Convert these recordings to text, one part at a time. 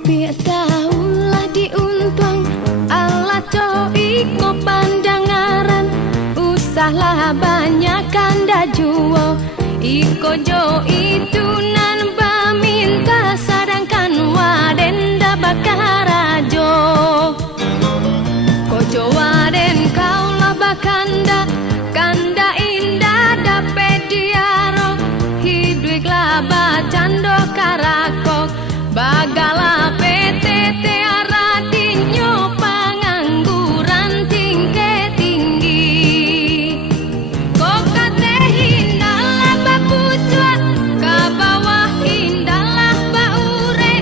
Piak taulah diuntuang ala iko pandangaran usahlah banyak kanda juo iko jo itu nan baminta sadangkan wadenda bakarajo kojo waden kaulah bakanda kanda indah dapet diaro hidwiklah bacando karakok bagala PTT aradinyo pangangguran tingke tinggi kok kate hindalah bakucua ke bawah hindalah baure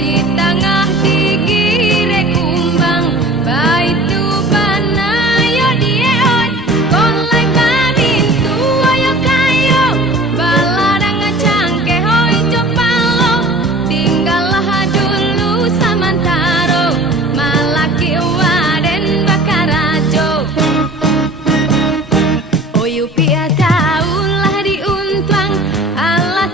di tengah digire kumbang baitu banayo dieot kolai banin tuayo kayo baladang cangke hoi jopalo tinggallah dulu samantaro malaki waden bakarajo oyu pia taulah diuntuang ala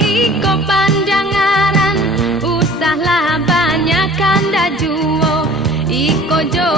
iko pandangaran usahlah banyak kanda juo iko jo